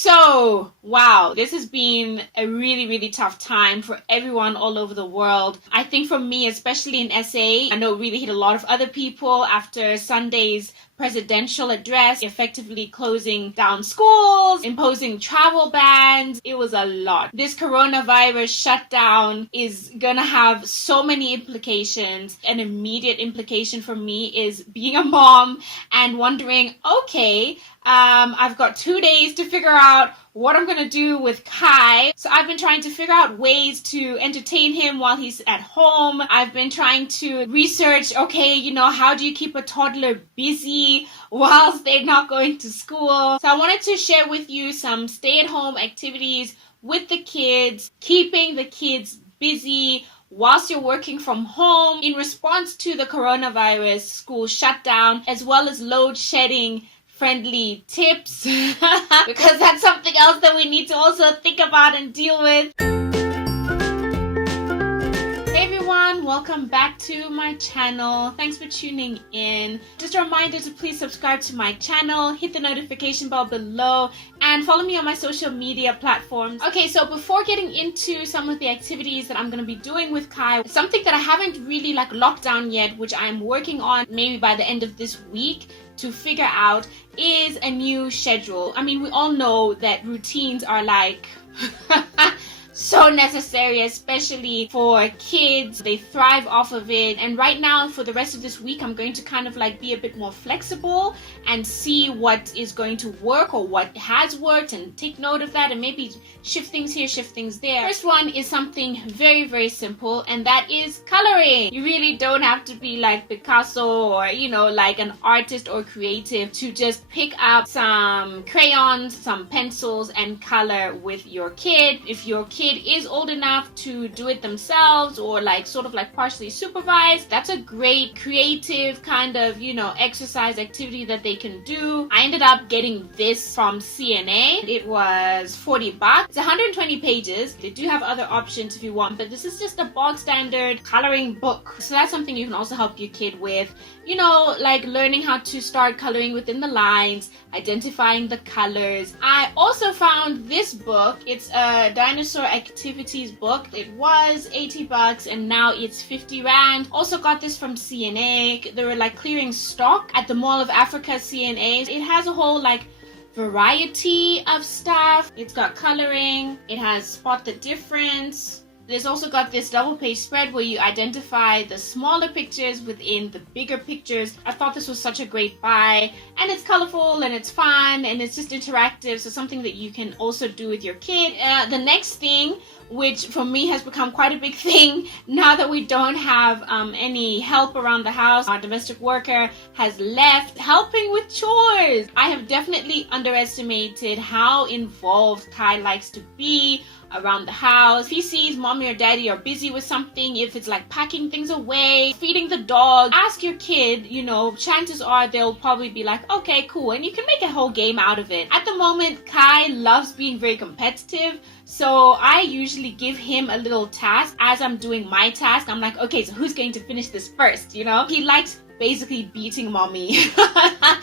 So, wow, this has been a really, really tough time for everyone all over the world. I think for me, especially in SA, I know it really hit a lot of other people after Sunday's presidential address, effectively closing down schools, imposing travel bans. It was a lot. This coronavirus shutdown is gonna have so many implications. An immediate implication for me is being a mom and wondering, okay, I've got 2 days to figure out what I'm gonna do with Kai. So I've been trying to figure out ways to entertain him while he's at home. I've been trying to research, okay, how do you keep a toddler busy whilst they're not going to school? So I wanted to share with you some stay-at-home activities with the kids, keeping the kids busy whilst you're working from home in response to the coronavirus school shutdown, as well as load shedding friendly tips because that's something else that we need to also think about and deal with. Hey everyone, welcome back to my channel. Thanks for tuning in. Just a reminder to please subscribe to my channel, hit the notification bell below, and follow me on my social media platforms. Okay, so before getting into some of the activities that I'm going to be doing with Kai, something that I haven't really locked down yet, which I'm working on maybe by the end of this week to figure out, is a new schedule. I mean, we all know that routines are so necessary, especially for kids. They thrive off of it. And right now, for the rest of this week, I'm going to kind of be a bit more flexible and see what is going to work or what has worked and take note of that and maybe shift things here, shift things there. First one is something very, very simple, and that is coloring. You really don't have to be like Picasso or, like an artist or creative to just pick up some crayons, some pencils, and color with your kid. If your kid is old enough to do it themselves or partially supervised, that's a great creative kind of exercise activity that they can do. I ended up getting this from CNA. It was $40. It's 120 pages. They do have other options if you want, but this is just a bog standard coloring book. So that's something you can also help your kid with, learning how to start coloring within the lines, identifying the colors. I also found this book. It's a dinosaur activities book. It was $80 and now it's 50 Rand. Also got this from CNA. They were clearing stock at the Mall of Africa CNA. It has a whole variety of stuff. It's got coloring. It has spot the difference. There's also got this double page spread where you identify the smaller pictures within the bigger pictures. I thought this was such a great buy, and it's colorful and it's fun and it's just interactive, so something that you can also do with your kid. The next thing, which for me has become quite a big thing now that we don't have any help around the house. Our domestic worker has left, helping with chores. I have definitely underestimated how involved Kai likes to be around the house. If he sees mommy or daddy are busy with something, if it's packing things away, feeding the dog, ask your kid, chances are they'll probably be okay, cool, and you can make a whole game out of it. At the moment, Kai loves being very competitive, so I usually give him a little task as I'm doing my task. I'm okay, so who's going to finish this first, He likes basically beating mommy.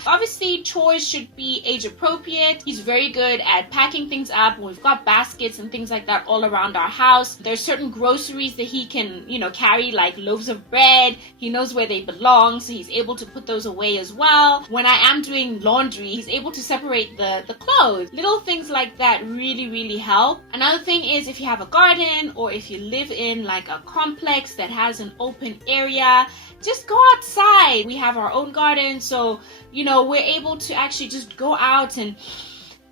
Obviously, chores should be age appropriate. He's very good at packing things up. We've got baskets and things like that all around our house. There's certain groceries that he can, carry, like loaves of bread. He knows where they belong, so he's able to put those away as well. When I am doing laundry, he's able to separate the clothes. Little things like that really, really help. Another thing is if you have a garden or if you live in a complex that has an open area, just go outside. We have our own garden, so we're able to actually just go out and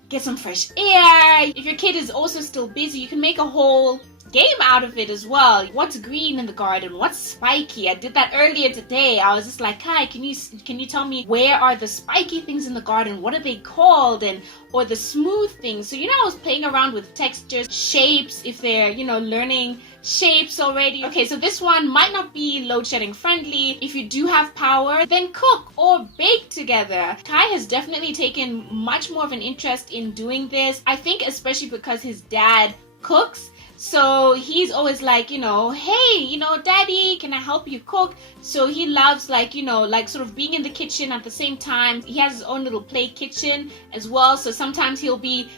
get some fresh air. If your kid is also still busy, you can make a whole game out of it as well. What's green in the garden? What's spiky? I did that earlier today. I was just Kai, can you tell me where are the spiky things in the garden? What are they called? Or the smooth things. So I was playing around with textures, shapes, if they're learning shapes already. Okay, so this one might not be load shedding friendly. If you do have power, then cook or bake together. Kai has definitely taken much more of an interest in doing this. I think especially because his dad cooks. So he's always hey, daddy, can I help you cook? So he loves sort of being in the kitchen at the same time. He has his own little play kitchen as well. So sometimes he'll be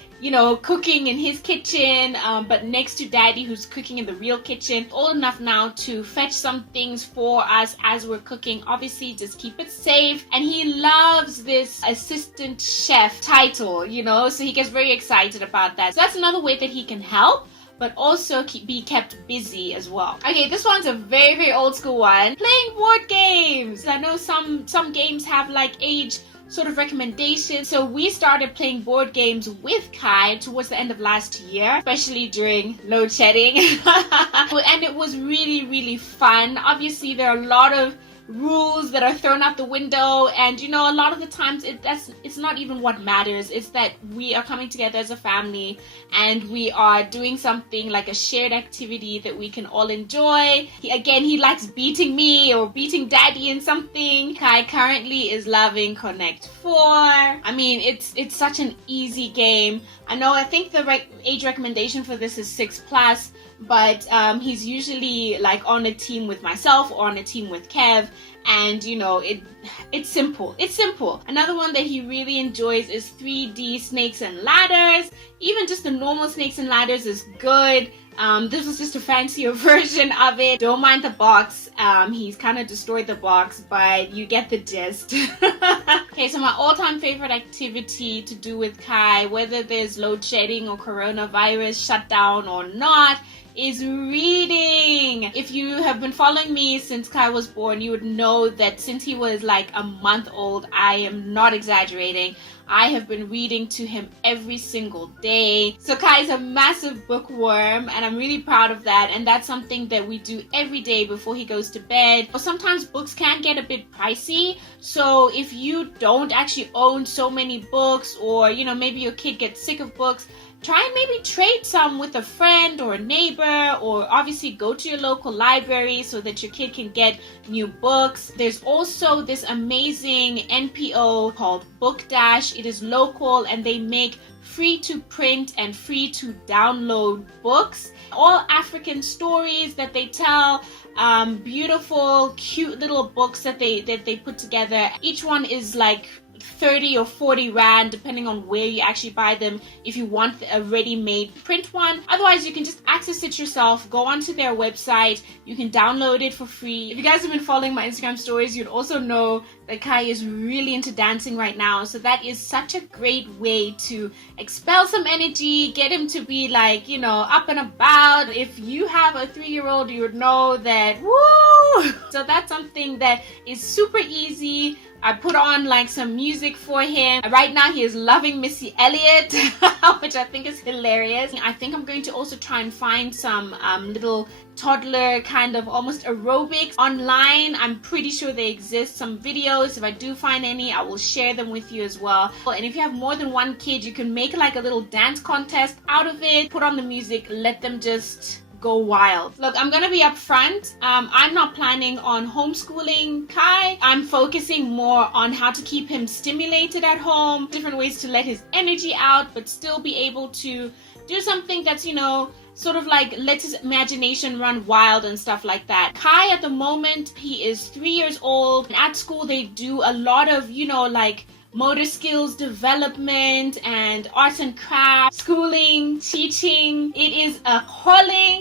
cooking in his kitchen, but next to daddy who's cooking in the real kitchen. Old enough now to fetch some things for us as we're cooking. Obviously, just keep it safe. And he loves this assistant chef title, so he gets very excited about that. So that's another way that he can help, but also be kept busy as well. Okay, this one's a very, very old school one. Playing board games. I know some games have like age sort of recommendations. So we started playing board games with Kai towards the end of last year, especially during load shedding. And it was really, really fun. Obviously, there are a lot of rules that are thrown out the window, and a lot of the times it's not even what matters. It's that we are coming together as a family and we are doing something like a shared activity that we can all enjoy. He likes beating me or beating daddy in something. Kai currently is loving Connect 4. I mean, it's such an easy game. I think the age recommendation for this is 6+, but he's usually like on a team with myself or on a team with Kev, and it's simple. Another one that he really enjoys is 3D Snakes and Ladders. Even just the normal Snakes and Ladders is good. This was just a fancier version of it. Don't mind the box. He's kind of destroyed the box, but you get the gist. Okay, so my all-time favorite activity to do with Kai, whether there's load shedding or coronavirus shutdown or not, is reading. If you have been following me since Kai was born, you would know that since he was like a month old, I am not exaggerating, I have been reading to him every single day. So Kai is a massive bookworm, and I'm really proud of that. And that's something that we do every day before he goes to bed. But sometimes books can get a bit pricey. So if you don't actually own so many books, or maybe your kid gets sick of books, try and maybe trade some with a friend or a neighbor, or obviously go to your local library so that your kid can get new books. There's also this amazing NPO called Book Dash. It is local and they make free to print and free to download books. All African stories that they tell, beautiful, cute little books that they put together. Each one is like 30 or 40 rand depending on where you actually buy them, if you want a ready-made print one. Otherwise, you can just access it yourself. Go onto their website, you can download it for free. If you guys have been following my Instagram stories, you'd also know that Kai is really into dancing right now, so that is such a great way to expel some energy, get him to be like, up and about. If you have a 3-year-old, you would know that, woo! So that's something that is super easy. I put on like some music for him. Right now he is loving Missy Elliott, which I think is hilarious. I think I'm going to also try and find some little toddler kind of almost aerobics online. I'm pretty sure they exist, some videos. If I do find any, I will share them with you as well. And if you have more than one kid, you can make like a little dance contest out of it. Put on the music, let them just go wild. Look, I'm gonna be upfront. I'm not planning on homeschooling Kai. I'm focusing more on how to keep him stimulated at home, different ways to let his energy out, but still be able to do something that's, sort of like let his imagination run wild and stuff like that. Kai at the moment, he is 3 years old. At school, they do a lot of, like motor skills development and arts and crafts, schooling, teaching. It is a calling.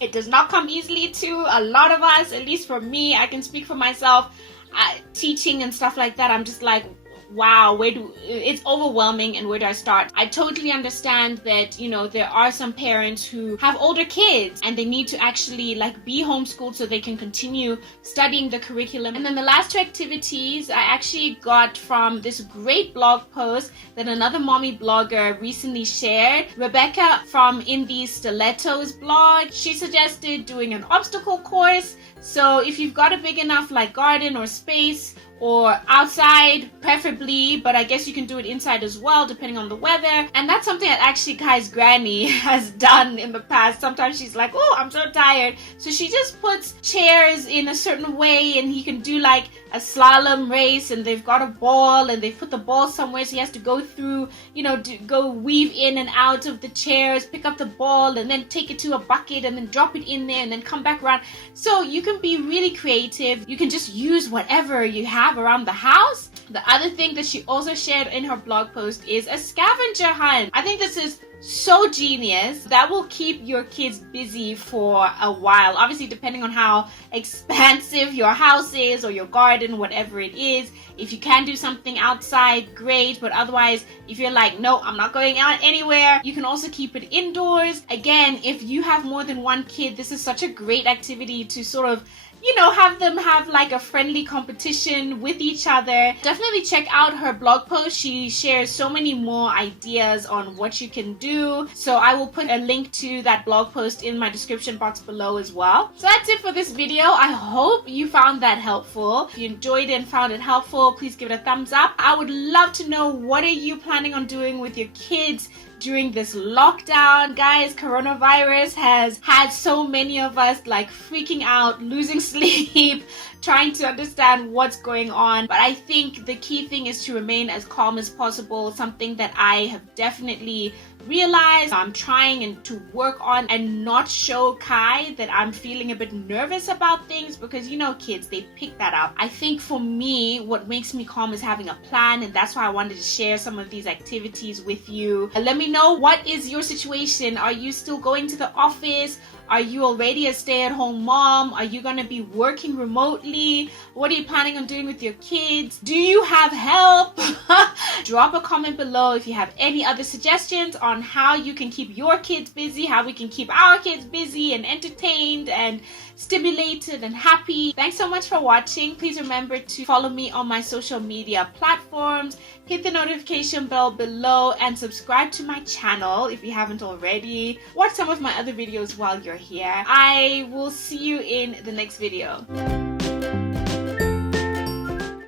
It does not come easily to a lot of us, at least for me. I can speak for myself. Teaching and stuff like that, I'm just like, wow, it's overwhelming, and where do I start? I totally understand that, there are some parents who have older kids and they need to actually like be homeschooled so they can continue studying the curriculum. And then the last 2 activities I actually got from this great blog post that another mommy blogger recently shared. Rebecca from In These Stilettos blog, she suggested doing an obstacle course. So if you've got a big enough like garden or space, or outside preferably, but I guess you can do it inside as well depending on the weather. And that's something that actually Kai's granny has done in the past. Sometimes she's like, oh, I'm so tired, so she just puts chairs in a certain way and he can do like a slalom race and they've got a ball and they've put the ball somewhere, so he has to go through, go weave in and out of the chairs, pick up the ball and then take it to a bucket and then drop it in there and then come back around. So you can be really creative. You can just use whatever you have around the house. The other thing that she also shared in her blog post is a scavenger hunt. I think this is so genius. That will keep your kids busy for a while. Obviously, depending on how expansive your house is or your garden, whatever it is. If you can do something outside, great. But otherwise, if you're like, no, I'm not going out anywhere, you can also keep it indoors. Again, if you have more than one kid, this is such a great activity to sort of have them have like a friendly competition with each other. Definitely check out her blog post. She shares so many more ideas on what you can do. So I will put a link to that blog post in my description box below as well. So that's it for this video. I hope you found that helpful. If you enjoyed it and found it helpful, please give it a thumbs up. I would love to know, what are you planning on doing with your kids during this lockdown? Guys, coronavirus has had so many of us like freaking out, losing sleep, trying to understand what's going on. But I think the key thing is to remain as calm as possible, something that I have definitely realized I'm trying to work on, and not show Kai that I'm feeling a bit nervous about things, because kids, they pick that up. I think for me, what makes me calm is having a plan, and that's why I wanted to share some of these activities with you. Let me know, what is your situation? Are you still going to the office? Are you already a stay-at-home mom? Are you going to be working remotely? What are you planning on doing with your kids? Do you have help? Drop a comment below if you have any other suggestions on how you can keep your kids busy, how we can keep our kids busy and entertained and stimulated and happy. Thanks so much for watching. Please remember to follow me on my social media platforms, hit the notification bell below, and subscribe to my channel if you haven't already. Watch some of my other videos while you're here. I will see you in the next video.